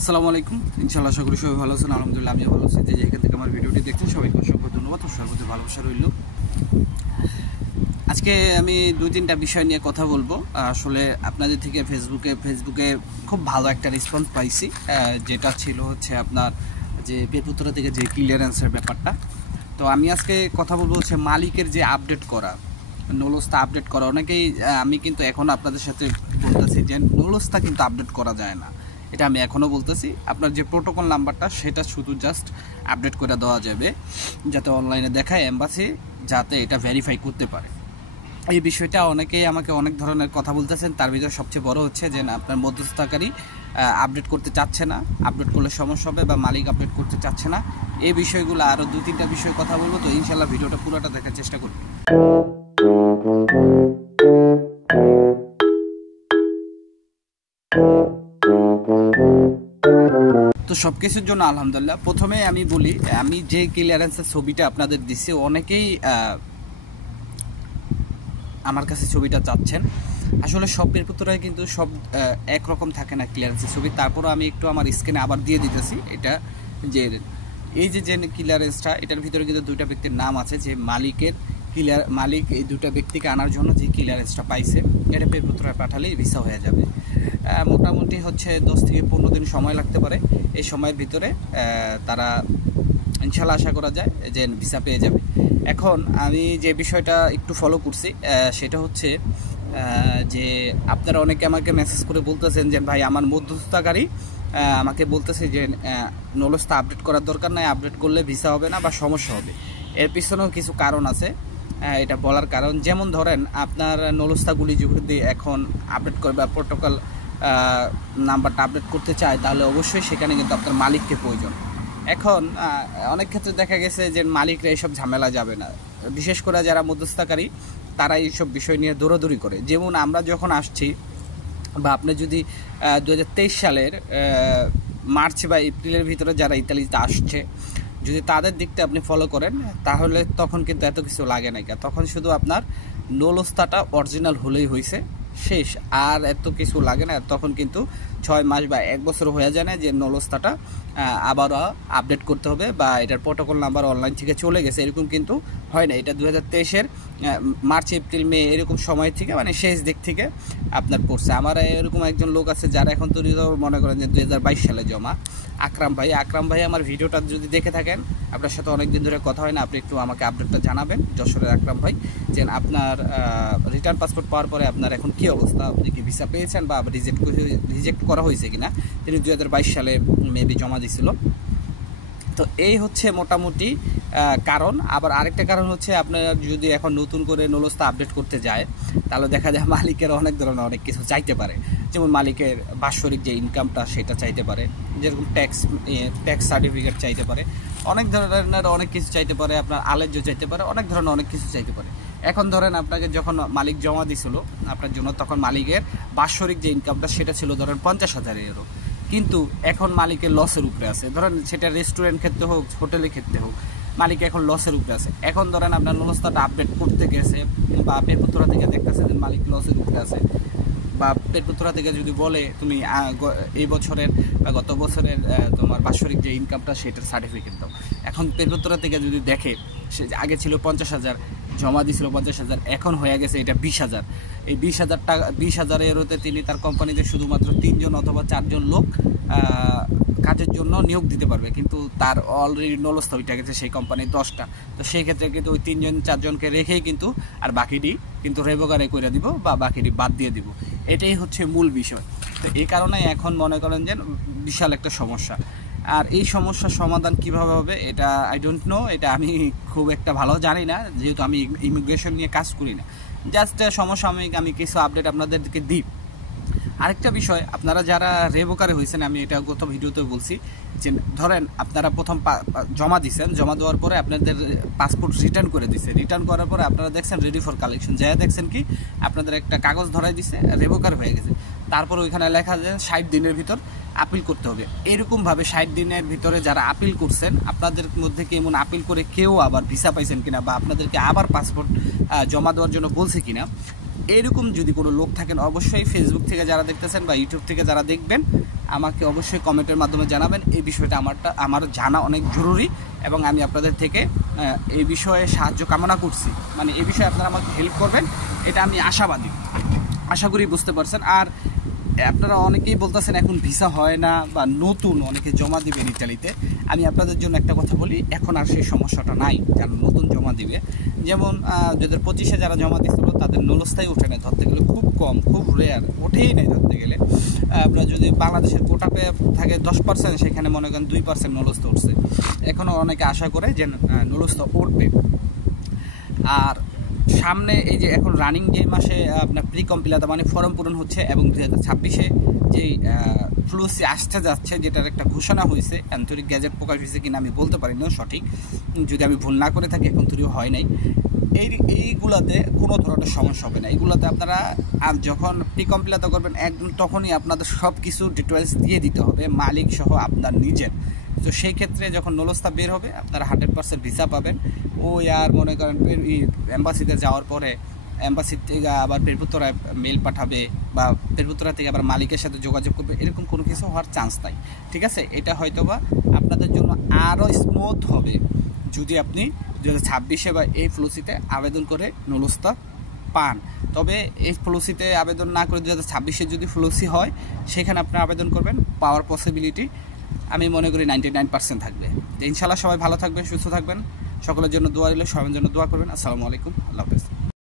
আসসালামু আলাইকুম। ইনশাআল্লাহ আশা করি সবাই ভালো আছেন। আলহামদুলিল্লাহ আমিও ভালো আছি। যে যেখান থেকে আমার ভিডিওটি দেখছেন সবাইকে অসংখ্য ধন্যবাদ ও সর্বোচ্চ ভালোবাসা রইল। আজকে আমি দুই তিনটা বিষয় নিয়ে কথা বলবো। আসলে আপনাদের থেকে ফেসবুকে খুব ভালো একটা রেসপন্স পাইছি, যেটা ছিল হচ্ছে আপনার যে বেপুতরা থেকে যে ক্লিয়ারেন্সের ব্যাপারটা। তো আমি আজকে কথা বলবো হচ্ছে মালিকের যে আপডেট করা, নোলসটা আপডেট করা। অনেকেই আমি কিন্তু এখন আপনাদের সাথে বলতেছি যে নোলসটা কিন্তু আপডেট করা যায় না, এটা আমি এখনও বলতেছি। আপনার যে প্রোটোকল নাম্বারটা সেটা শুধু জাস্ট আপডেট করে দেওয়া যাবে, যাতে অনলাইনে দেখায় এম্বাসি, যাতে এটা ভেরিফাই করতে পারে। এই বিষয়টা অনেকেই আমাকে অনেক ধরনের কথা বলতেছেন। তার ভিতরে সবচেয়ে বড় হচ্ছে যে আপনার মধ্যস্থতাকারী আপডেট করতে চাচ্ছে না, আপডেট করলে সমস্যা হবে, বা মালিক আপডেট করতে চাচ্ছে না। এই বিষয়গুলো আরও দুই তিনটা বিষয়ে কথা বলবো। তো ইনশাল্লাহ ভিডিওটা পুরোটা দেখার চেষ্টা করব। তো সব কিছুর জন্য আলহামদুলিল্লাহ। প্রথমে আমি বলি, আমি যে ক্লিয়ারেন্সের ছবিটা আপনাদের দিচ্ছি, অনেকেই আমার কাছে ছবিটা চাচ্ছেন। আসলে সব পেরপুত্রাই কিন্তু সব একরকম থাকে না ক্লিয়ারেন্সের ছবি। তারপরও আমি একটু আমার স্ক্রিনে আবার দিয়ে দিতেছি এটা, যে এই যে ক্লিয়ারেন্সটা, এটার ভিতরে কিন্তু দুইটা ব্যক্তির নাম আছে। যে মালিক এই দুটা ব্যক্তিকে আনার জন্য যে ক্লিয়ারেন্সটা পাইছে, এটা পেরপুত্রায় পাঠালেই ভিসা হয়ে যাবে। মোটামুটি হচ্ছে 10 থেকে 15 দিন সময় লাগতে পারে। এই সময়ের ভিতরে তারা ইনশাল্লাহ আশা করা যায় যে ভিসা পেয়ে যাবে। এখন আমি যে বিষয়টা একটু ফলো করছি সেটা হচ্ছে যে আপনারা অনেকে আমাকে মেসেজ করে বলতেছেন যে ভাই আমার মধ্যস্থতাকারী আমাকে বলতেছে যে নোলসটা আপডেট করার দরকার নাই, আপডেট করলে ভিসা হবে না বা সমস্যা হবে। এর পিছনেও কিছু কারণ আছে এটা বলার কারণ। যেমন ধরেন আপনার নোলস্তাগুলি যদি এখন আপডেট করে বা প্রোটোকল নাম্বারটা আপডেট করতে চায়, তাহলে অবশ্যই সেখানে কিন্তু আপনার মালিককে প্রয়োজন। এখন অনেক ক্ষেত্রে দেখা গেছে যে মালিকরা এইসব ঝামেলা যাবে না, বিশেষ করে যারা মধ্যস্থতাকারী তারা এইসব বিষয় নিয়ে দৌড়াদৌড়ি করে। যেমন আমরা যখন আসছি, বা আপনি যদি 2023 সালের মার্চ বা এপ্রিলের ভিতরে যারা ইতালিতে আসছে, যদি তাদের দিকটা আপনি ফলো করেন, তাহলে তখন কিন্তু এত কিছু লাগে না। তখন শুধু আপনার নোলস্তাটা অরিজিনাল হলেই হয়েছে, শেষ। আর এত কিছু লাগে না। তখন কিন্তু 6 মাস বা 1 বছর হয়ে যায় না যে নোলস্তাটা আবারও আপডেট করতে হবে, বা এটার প্রোটোকল নাম্বার অনলাইন থেকে চলে গেছে, এরকম কিন্তু হয় না। এটা 2023-এর মার্চ এপ্রিল মে এরকম সময় থেকে, মানে শেষ দিক থেকে আপনার পড়ছে। আমার এরকম একজন লোক আছে যারা এখন তৈরি মনে করেন যে 2022 সালে জমা, আকরাম ভাই আমার ভিডিওটা যদি দেখে থাকেন, আপনার সাথে অনেকদিন ধরে কথা হয় না, আপনি একটু আমাকে আপডেটটা জানাবেন, যশোরের আকরাম ভাই, যে আপনার রিটার্ন পাসপোর্ট পাওয়ার পরে আপনার এখন কী অবস্থা, আপনি কি ভিসা পেয়েছেন বা রিজেক্ট করা হয়েছে কিনা। তিনি 2022 সালে মেবি জমা দিয়েছিল। তো এই হচ্ছে মোটামুটি কারণ। আবার আরেকটা কারণ হচ্ছে, আপনার যদি এখন নতুন করে নোলসটা আপডেট করতে যায়, তাহলে দেখা যায় মালিকের অনেক ধরনের অনেক কিছু চাইতে পারে। যেমন মালিকের বাৎসরিক যে ইনকামটা সেটা চাইতে পারে, যেরকম ট্যাক্স সার্টিফিকেট চাইতে পারে, অনেক ধরনের অনেক কিছু চাইতে পারে, আপনার আলেজ্য চাইতে পারে, অনেক ধরনের অনেক কিছু চাইতে পারে। এখন ধরেন আপনাকে যখন মালিক জমা দিছিল আপনার জন্য, তখন মালিকের বাৎসরিক যে ইনকামটা সেটা ছিল ধরেন 50,000 ইউরো, কিন্তু এখন মালিকের লসের উপরে আছে। ধরেন সেটা রেস্টুরেন্ট ক্ষেত্রে হোক, হোটেলের ক্ষেত্রে হোক, মালিক এখন লসের উপরে আছে। এখন ধরেন আপনার নোলস্তাটা আপডেট করতে গেছে, বা পেরপুত্রা থেকে দেখতেছে যে মালিক লসের উপরে আছে, বা পেরপুত্রা থেকে যদি বলে তুমি এই বছরের বা গত বছরের তোমার বাৎসরিক যে ইনকামটা সেটার সার্টিফিকেট দাও। এখন পেরপুত্রা থেকে যদি দেখে, সে আগে ছিল 50,000, জমা দিয়েছিল 50,000, এখন হয়ে গেছে এটা 20,000। এই 20,000 টাকা, 20,000 ইউরোতে তিনি তার কোম্পানিতে শুধুমাত্র 3 জন অথবা 4 জন লোক কাজের জন্য নিয়োগ দিতে পারবে, কিন্তু তার অলরেডি নোলস্তা হয়ে গেছে সেই কোম্পানির 10টা। তো সেই ক্ষেত্রে কিন্তু ওই 3 জন 4 জনকে রেখেই কিন্তু আর বাকিটি কিন্তু রেভোকারে করে দিব, বা বাকিটি বাদ দিয়ে দিব। এটাই হচ্ছে মূল বিষয়। তো এই কারণে এখন মনে করেন যে বিশাল একটা সমস্যা। আর এই সমস্যার সমাধান কিভাবে হবে এটা আই ডোন্ট নো, এটা আমি খুব একটা ভালো জানি না, যেহেতু আমি ইমিগ্রেশন নিয়ে কাজ করি না। জাস্ট সমসাময়িক আমি কিছু আপডেট আপনাদেরকে দিই। আরেকটা বিষয়, আপনারা যারা রেভোকারে হয়েছেন, আমি এটা গত ভিডিওতে বলছি, যে ধরেন আপনারা প্রথম জমা দিচ্ছেন, জমা দেওয়ার পরে আপনাদের পাসপোর্ট রিটার্ন করে দিচ্ছে, রিটার্ন করার পরে আপনারা দেখছেন রেডি ফর কালেকশন, যা দেখছেন কি আপনাদের একটা কাগজ ধরাই দিচ্ছে, রেভোকার হয়ে গেছে। তারপর ওইখানে লেখা যায় 60 দিনের ভিতর আপিল করতে হবে। এরকমভাবে 60 দিনের ভিতরে যারা আপিল করছেন, আপনাদের মধ্যে কি এমন আপিল করে কেউ আবার ভিসা পাইছেন কিনা, বা আপনাদেরকে আবার পাসপোর্ট জমা দেওয়ার জন্য বলছে কিনা, এরকম যদি কোনো লোক থাকেন, অবশ্যই ফেসবুক থেকে যারা দেখতেছেন বা ইউটিউব থেকে যারা দেখবেন, আমাকে অবশ্যই কমেন্টের মাধ্যমে জানাবেন। এই বিষয়টা আমার জানা অনেক জরুরি এবং আমি আপনাদের থেকে এই বিষয়ে সাহায্য কামনা করছি। মানে এই বিষয়ে আপনারা আমাকে হেল্প করবেন, এটা আমি আশাবাদী। আশা করি বুঝতে পারছেন। আর আপনারা অনেকেই বলতেছেন এখন ভিসা হয় না বা নতুন অনেকে জমা দিবেন ইতালিতে। আমি আপনাদের জন্য একটা কথা বলি, এখন আর সেই সমস্যাটা নাই যারা নতুন জমা দিবে। যেমন 2025-এ যারা জমা দিচ্ছিল তাদের নুলস্থায়ী ওঠে নেয়, ধরতে গেলে খুব কম, খুব রেয়ার, ওঠেই নেই ধরতে গেলে। আপনার যদি বাংলাদেশের কোটা পে থাকে 10%, সেখানে মনে করেন 2% নুলস্থ উঠছে। এখনও অনেকে আশা করে যে নুলস্থ উঠবে। আর সামনে এই যে এখন রানিং যে মাসে আপনার প্রি কম্পিলাতা মানে ফর্ম পূরণ হচ্ছে এবং 2026-এ যেই ফ্লুসি আসতে যাচ্ছে, যেটার একটা ঘোষণা হয়েছে, আন্তরিক গ্যাজেট প্রকাশ হয়েছে কিনা আমি বলতে পারি না সঠিক, যদি আমি ভুল না করে থাকি, এখন তৈরিও হয় নাই। এইগুলাতে কোনো ধরনের সমস্যা হবে না। এইগুলাতে আপনারা যখন প্রি কম্পিলাতা করবেন একদম তখনই আপনাদের সব কিছু ডিটেলস দিয়ে দিতে হবে, মালিক সহ আপনার নিজের। তো সেই ক্ষেত্রে যখন নুলস্থা বের হবে আপনারা 100% ভিসা পাবেন। ওই আর মনে করেন এম্বাসিতে যাওয়ার পরে এম্বাসি থেকে আবার পেরপুত্তরায় মেল পাঠাবে বা পেরপুত্তরা থেকে আবার মালিকের সাথে যোগাযোগ করবে, এরকম কোনো কিছু হওয়ার চান্স নাই। ঠিক আছে, এটা হয়তোবা আপনাদের জন্য আরও স্মুথ হবে যদি আপনি 2026-এ বা এই ফ্লুসিতে আবেদন করে নুলস্থা পান। তবে এই ফ্লুসিতে আবেদন না করে 2026-এ যদি ফ্লুসি হয় সেখানে আপনি আবেদন করবেন, পাওয়ার পসিবিলিটি আমি মনে করি 99% থাকবে। তো ইনশাআল্লাহ সবাই ভালো থাকবেন, সুস্থ থাকবেন, সকলের জন্য দোয়া রইল, সবার জন্য দোয়া করবেন। আসসালামু আলাইকুম, আল্লাহ হাফেজ।